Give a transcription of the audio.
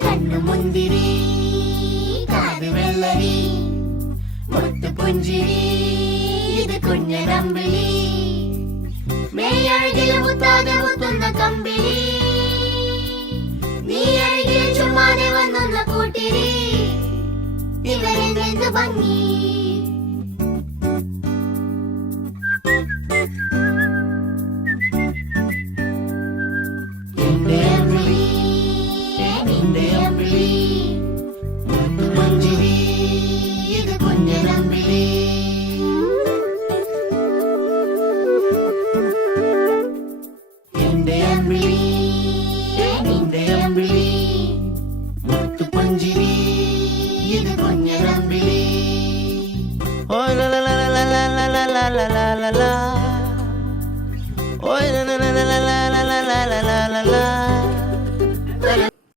കണ്ണുമുന്തിരി കാത് വെള്ളരി മുത്തുപുഞ്ചിരി ഇത് കുഞ്ഞനമ്പിളി മെയ്യഴകിൽ മുത്താതെ മുത്തുന്ന കമ്പിളി നീ അഴകിൽ ചുമ്മാതെ വന്നൊന്ന കൂട്ടിരി ഇവരെന്ത് ഭംഗി